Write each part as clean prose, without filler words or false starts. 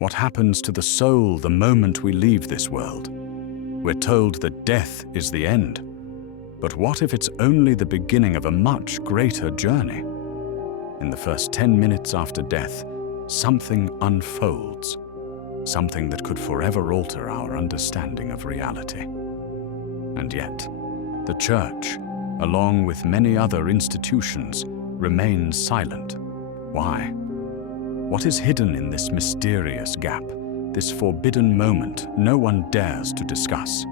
What happens to the soul the moment we leave this world? We're told that death is the end. But what if it's only the beginning of a much greater journey? In the first 10 minutes after death, something unfolds, something that could forever alter our understanding of reality. And yet, the Church, along with many other institutions, remains silent. Why? What is hidden in this mysterious gap, this forbidden moment no one dares to discuss?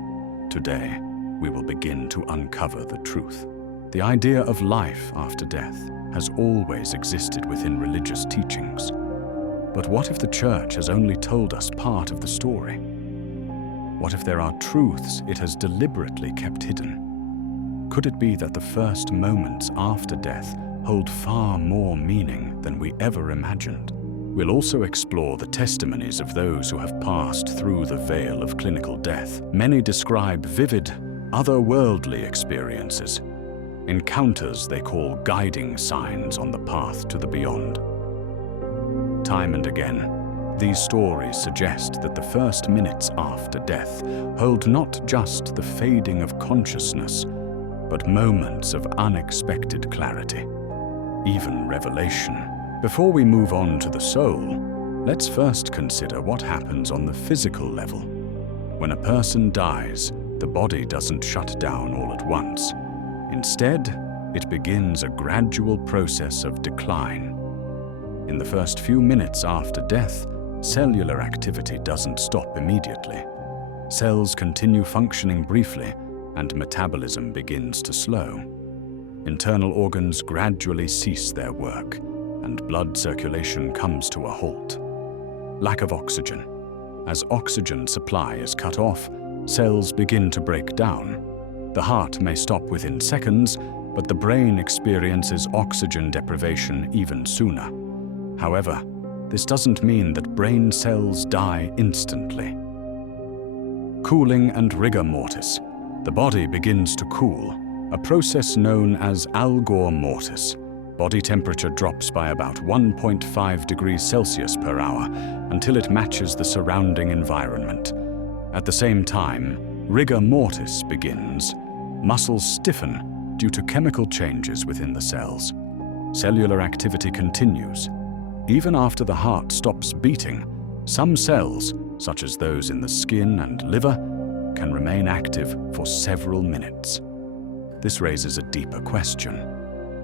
Today, we will begin to uncover the truth. The idea of life after death has always existed within religious teachings. But what if the Church has only told us part of the story? What if there are truths it has deliberately kept hidden? Could it be that the first moments after death hold far more meaning than we ever imagined? We'll also explore the testimonies of those who have passed through the veil of clinical death. Many describe vivid, otherworldly experiences, encounters they call guiding signs on the path to the beyond. Time and again, these stories suggest that the first minutes after death hold not just the fading of consciousness, but moments of unexpected clarity, even revelation. Before we move on to the soul, let's first consider what happens on the physical level. When a person dies, the body doesn't shut down all at once. Instead, it begins a gradual process of decline. In the first few minutes after death, cellular activity doesn't stop immediately. Cells continue functioning briefly, and metabolism begins to slow. Internal organs gradually cease their work, and blood circulation comes to a halt. Lack of oxygen. As oxygen supply is cut off, cells begin to break down. The heart may stop within seconds, but the brain experiences oxygen deprivation even sooner. However, this doesn't mean that brain cells die instantly. Cooling and rigor mortis. The body begins to cool, a process known as algor mortis. Body temperature drops by about 1.5 degrees Celsius per hour until it matches the surrounding environment. At the same time, rigor mortis begins. Muscles stiffen due to chemical changes within the cells. Cellular activity continues. Even after the heart stops beating, some cells, such as those in the skin and liver, can remain active for several minutes. This raises a deeper question.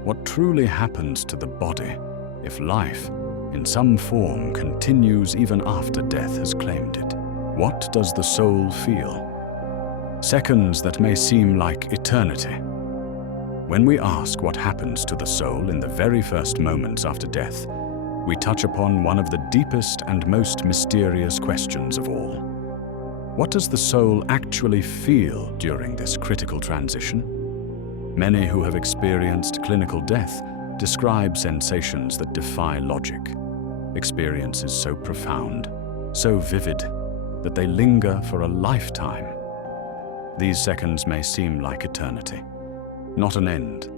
What truly happens to the body if life, in some form, continues even after death has claimed it? What does the soul feel? Seconds that may seem like eternity. When we ask what happens to the soul in the very first moments after death, we touch upon one of the deepest and most mysterious questions of all. What does the soul actually feel during this critical transition? Many who have experienced clinical death describe sensations that defy logic, experiences so profound, so vivid, that they linger for a lifetime. These seconds may seem like eternity, not an end,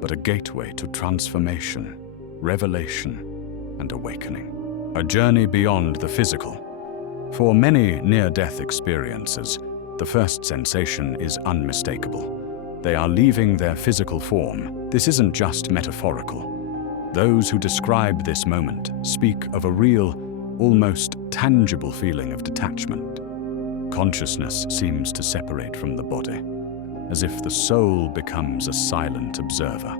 but a gateway to transformation, revelation, and awakening. A journey beyond the physical. For many near-death experiences, the first sensation is unmistakable. They are leaving their physical form. This isn't just metaphorical. Those who describe this moment speak of a real, almost tangible feeling of detachment. Consciousness seems to separate from the body, as if the soul becomes a silent observer,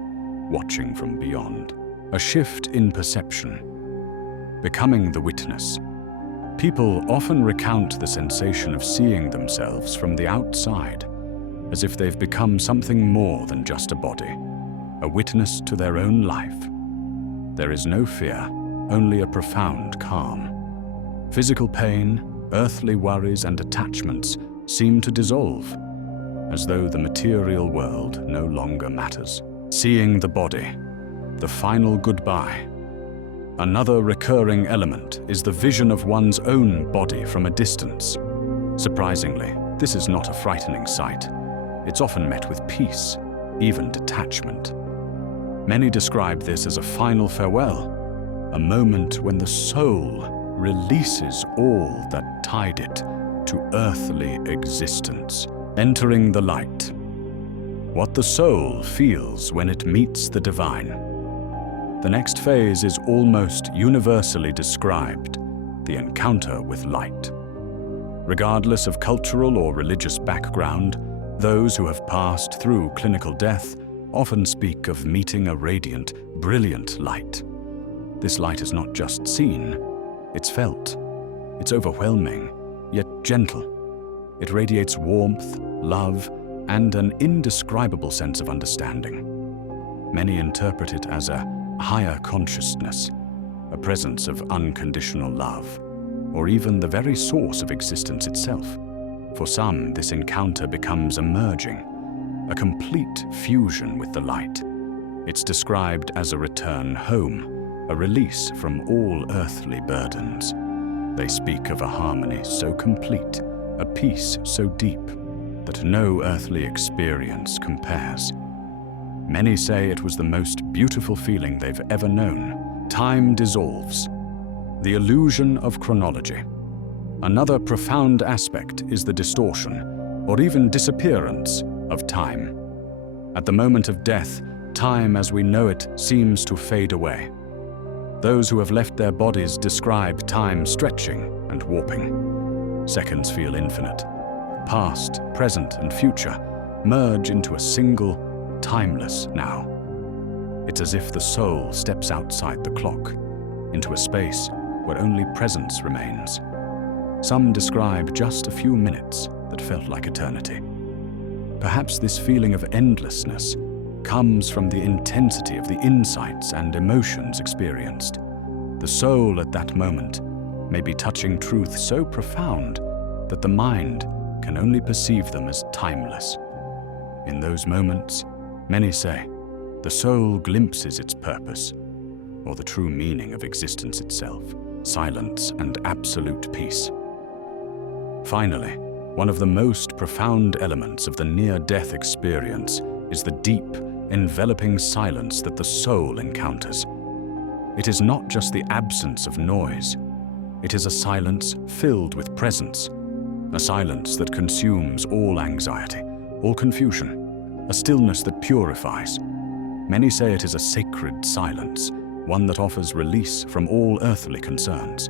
watching from beyond. A shift in perception, becoming the witness. People often recount the sensation of seeing themselves from the outside, as if they've become something more than just a body, a witness to their own life. There is no fear, only a profound calm. Physical pain, earthly worries and attachments seem to dissolve, as though the material world no longer matters. Seeing the body, the final goodbye. Another recurring element is the vision of one's own body from a distance. Surprisingly, this is not a frightening sight. It's often met with peace, even detachment. Many describe this as a final farewell, a moment when the soul releases all that tied it to earthly existence, entering the light. What the soul feels when it meets the divine. The next phase is almost universally described: the encounter with light. Regardless of cultural or religious background, those who have passed through clinical death often speak of meeting a radiant, brilliant light. This light is not just seen, it's felt. It's overwhelming, yet gentle. It radiates warmth, love, and an indescribable sense of understanding. Many interpret it as a higher consciousness, a presence of unconditional love, or even the very source of existence itself. For some, this encounter becomes a merging, a complete fusion with the light. It's described as a return home, a release from all earthly burdens. They speak of a harmony so complete, a peace so deep, that no earthly experience compares. Many say it was the most beautiful feeling they've ever known. Time dissolves. The illusion of chronology. Another profound aspect is the distortion, or even disappearance, of time. At the moment of death, time as we know it seems to fade away. Those who have left their bodies describe time stretching and warping. Seconds feel infinite. Past, present, and future merge into a single, timeless now. It's as if the soul steps outside the clock, into a space where only presence remains. Some describe just a few minutes that felt like eternity. Perhaps this feeling of endlessness comes from the intensity of the insights and emotions experienced. The soul at that moment may be touching truth so profound that the mind can only perceive them as timeless. In those moments, many say, the soul glimpses its purpose, or the true meaning of existence itself, silence and absolute peace. Finally, one of the most profound elements of the near-death experience is the deep, enveloping silence that the soul encounters. It is not just the absence of noise. It is a silence filled with presence, a silence that consumes all anxiety, all confusion, a stillness that purifies. Many say it is a sacred silence, one that offers release from all earthly concerns.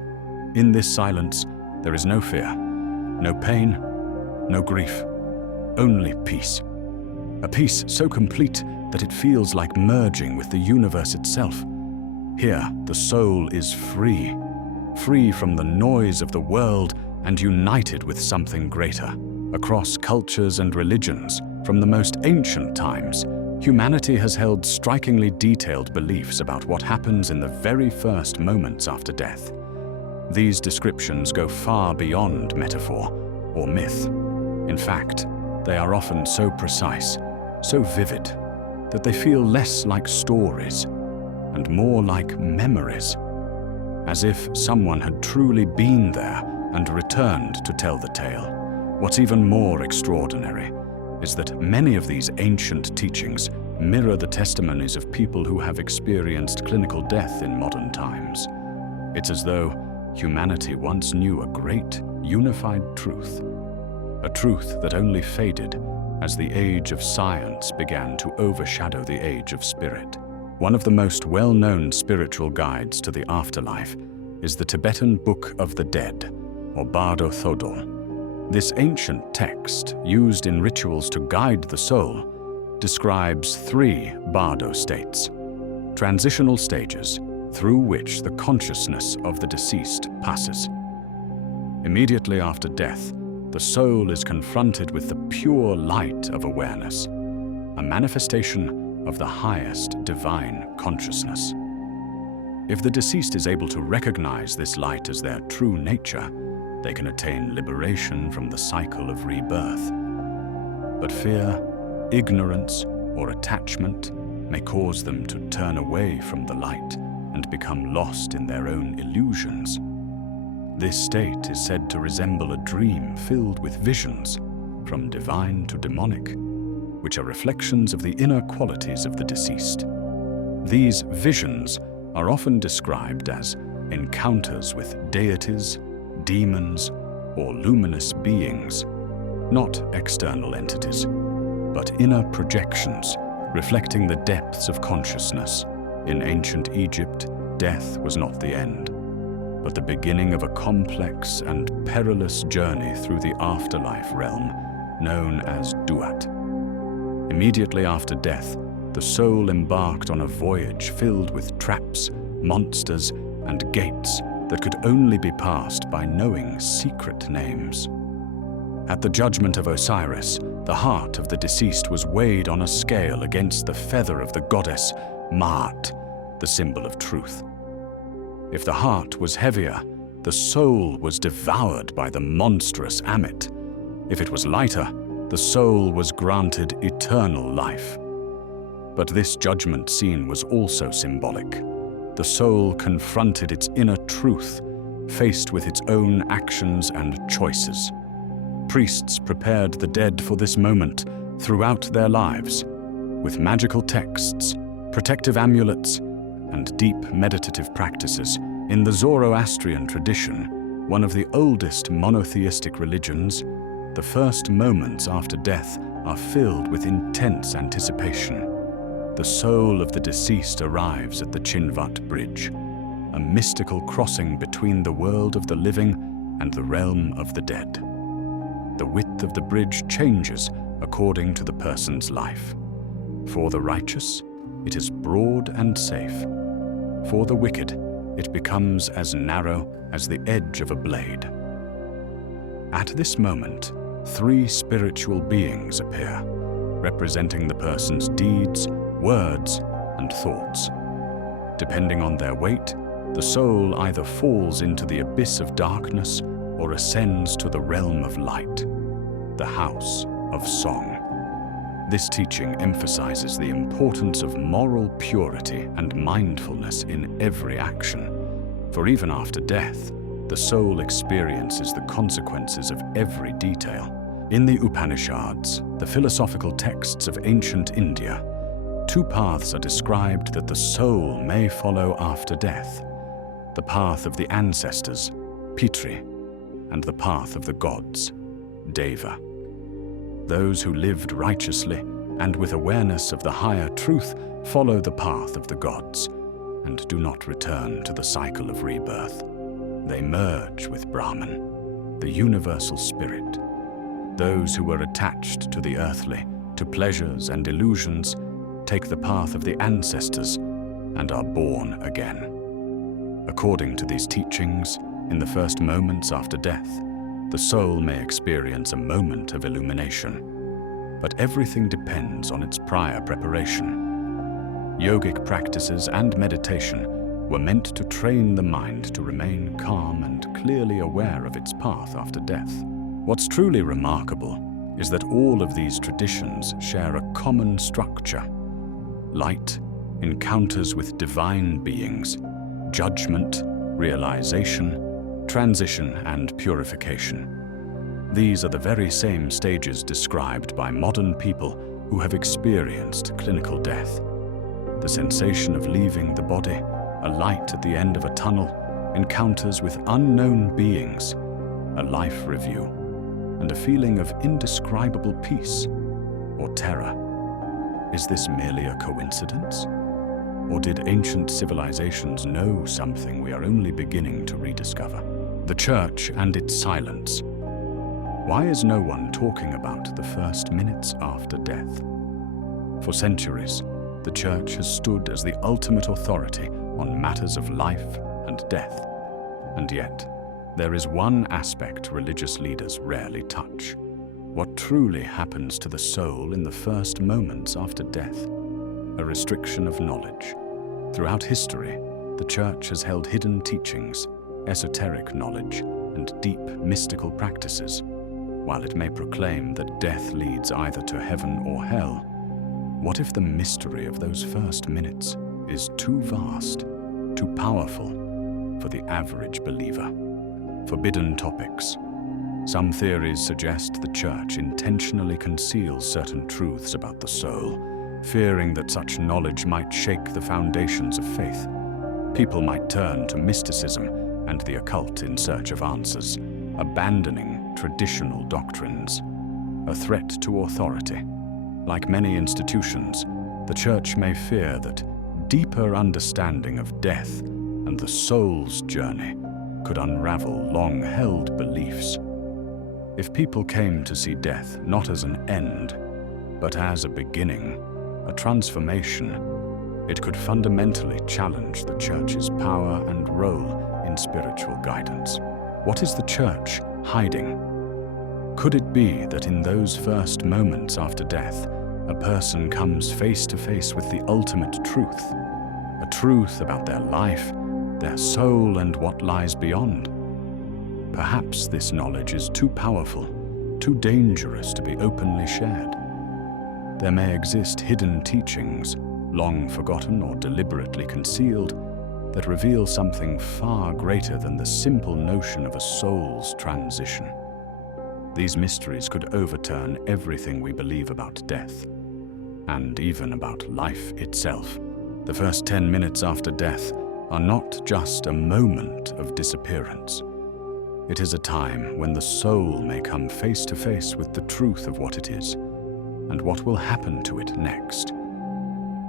In this silence, there is no fear, no pain, no grief, only peace. A peace so complete that it feels like merging with the universe itself. Here, the soul is free, free from the noise of the world and united with something greater. Across cultures and religions, from the most ancient times, humanity has held strikingly detailed beliefs about what happens in the very first moments after death. These descriptions go far beyond metaphor or myth. In fact, they are often so precise, so vivid, that they feel less like stories and more like memories, as if someone had truly been there and returned to tell the tale. What's even more extraordinary is that many of these ancient teachings mirror the testimonies of people who have experienced clinical death in modern times. It's as though humanity once knew a great, unified truth, a truth that only faded as the age of science began to overshadow the age of spirit. One of the most well-known spiritual guides to the afterlife is the Tibetan Book of the Dead, or Bardo Thodol. This ancient text, used in rituals to guide the soul, describes 3 Bardo states, transitional stages through which the consciousness of the deceased passes. Immediately after death, the soul is confronted with the pure light of awareness, a manifestation of the highest divine consciousness. If the deceased is able to recognize this light as their true nature, they can attain liberation from the cycle of rebirth. But fear, ignorance, or attachment may cause them to turn away from the light and become lost in their own illusions. This state is said to resemble a dream filled with visions, from divine to demonic, which are reflections of the inner qualities of the deceased. These visions are often described as encounters with deities, demons, or luminous beings, not external entities, but inner projections reflecting the depths of consciousness. In ancient Egypt, death was not the end, but the beginning of a complex and perilous journey through the afterlife realm known as Duat. Immediately after death, the soul embarked on a voyage filled with traps, monsters, and gates that could only be passed by knowing secret names. At the judgment of Osiris, the heart of the deceased was weighed on a scale against the feather of the goddess Maat, the symbol of truth. If the heart was heavier, the soul was devoured by the monstrous Amit. If it was lighter, the soul was granted eternal life. But this judgment scene was also symbolic. The soul confronted its inner truth, faced with its own actions and choices. Priests prepared the dead for this moment throughout their lives, with magical texts, protective amulets, and deep meditative practices. In the Zoroastrian tradition, one of the oldest monotheistic religions, the first moments after death are filled with intense anticipation. The soul of the deceased arrives at the Chinvat Bridge, a mystical crossing between the world of the living and the realm of the dead. The width of the bridge changes according to the person's life. For the righteous, it is broad and safe. For the wicked, it becomes as narrow as the edge of a blade. At this moment, 3 spiritual beings appear, representing the person's deeds, words, and thoughts. Depending on their weight, the soul either falls into the abyss of darkness or ascends to the realm of light, the house of song. This teaching emphasizes the importance of moral purity and mindfulness in every action, for even after death, the soul experiences the consequences of every detail. In the Upanishads, the philosophical texts of ancient India, 2 paths are described that the soul may follow after death: the path of the ancestors, Pitri, and the path of the gods, Deva. Those who lived righteously and with awareness of the higher truth follow the path of the gods and do not return to the cycle of rebirth. They merge with Brahman, the universal spirit. Those who were attached to the earthly, to pleasures and illusions, take the path of the ancestors and are born again. According to these teachings, in the first moments after death, the soul may experience a moment of illumination, but everything depends on its prior preparation. Yogic practices and meditation were meant to train the mind to remain calm and clearly aware of its path after death. What's truly remarkable is that all of these traditions share a common structure: light, encounters with divine beings, judgment, realization, transition, and purification. These are the very same stages described by modern people who have experienced clinical death. The sensation of leaving the body, a light at the end of a tunnel, encounters with unknown beings, a life review, and a feeling of indescribable peace or terror. Is this merely a coincidence? Or did ancient civilizations know something we are only beginning to rediscover? The Church and its silence. Why is no one talking about the first minutes after death? For centuries, the Church has stood as the ultimate authority on matters of life and death. And yet, there is one aspect religious leaders rarely touch: what truly happens to the soul in the first moments after death. A restriction of knowledge. Throughout history, the Church has held hidden teachings, esoteric knowledge, and deep mystical practices. While it may proclaim that death leads either to heaven or hell, what if the mystery of those first minutes is too vast, too powerful for the average believer? Forbidden topics. Some theories suggest the Church intentionally conceals certain truths about the soul, fearing that such knowledge might shake the foundations of faith. People might turn to mysticism and the occult in search of answers, abandoning traditional doctrines, a threat to authority. Like many institutions, the Church may fear that deeper understanding of death and the soul's journey could unravel long-held beliefs. If people came to see death not as an end, but as a beginning, a transformation, it could fundamentally challenge the Church's power and role in spiritual guidance. What is the Church hiding? Could it be that in those first moments after death, a person comes face to face with the ultimate truth, a truth about their life, their soul, and what lies beyond? Perhaps this knowledge is too powerful, too dangerous to be openly shared. There may exist hidden teachings, long forgotten or deliberately concealed, that reveal something far greater than the simple notion of a soul's transition. These mysteries could overturn everything we believe about death, and even about life itself. The first 10 minutes after death are not just a moment of disappearance. It is a time when the soul may come face to face with the truth of what it is, and what will happen to it next.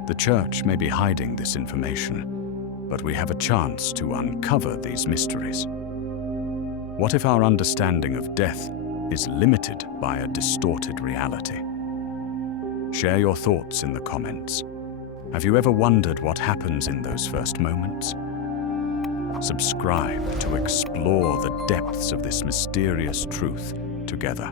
The Church may be hiding this information, but we have a chance to uncover these mysteries. What if our understanding of death is limited by a distorted reality? Share your thoughts in the comments. Have you ever wondered what happens in those first moments? Subscribe to explore the depths of this mysterious truth together.